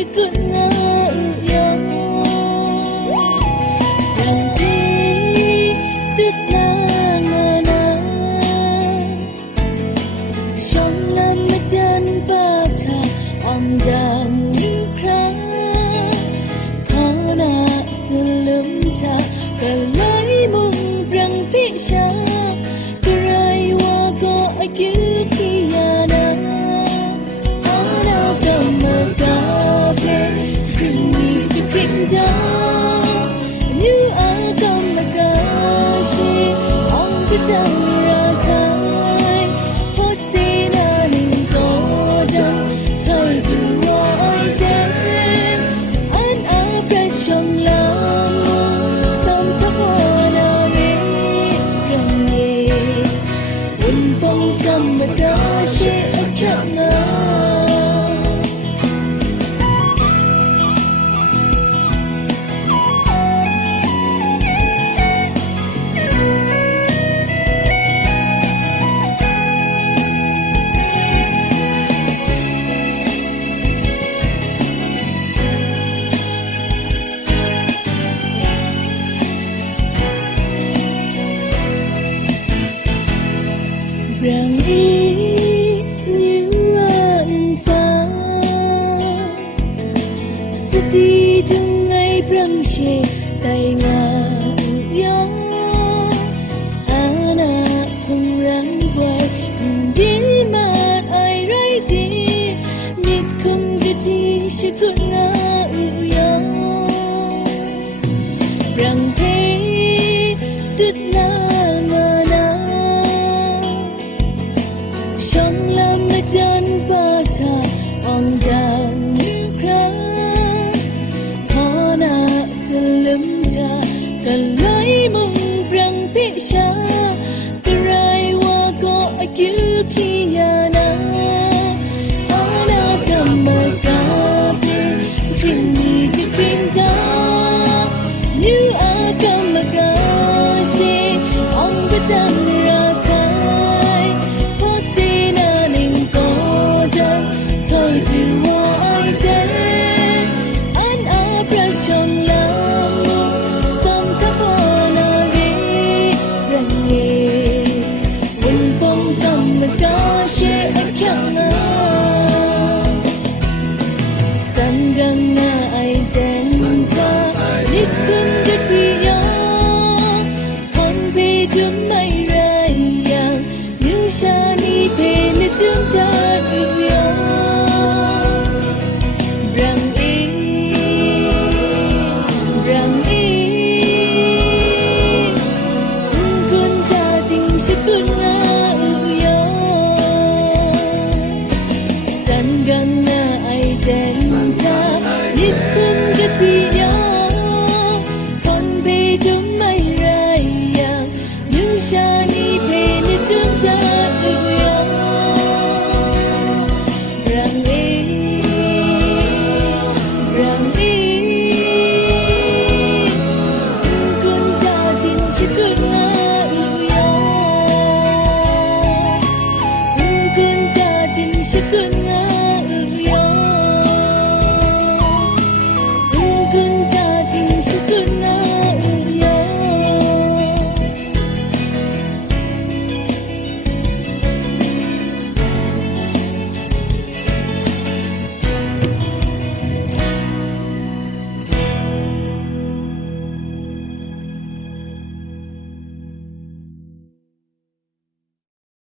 Chikut ngayang Yang di Tutnan mana Trong năm chân bata Om đam như kra Khó na sılım ta Cả lấy mừng răng phí xa Cả rai wa có ai cứ khi ya na Ana kama kape Chikini chikinda Như a kama kashi Om bitang rasai Poti na ning kodam Thay tu ai den An a pret shong lam Sam thap wana ye Yang ye Un pong kama kashi Akap na Rằng ý như anh xa Sẽ đi từng ngày brăng chê tay ngà gió Ana không răng quay Không đi mà ai rây đi Nít không đi đi sẽ cứ ngà gió Rằng thế tuyệt là Trong lâm chân bata Om đam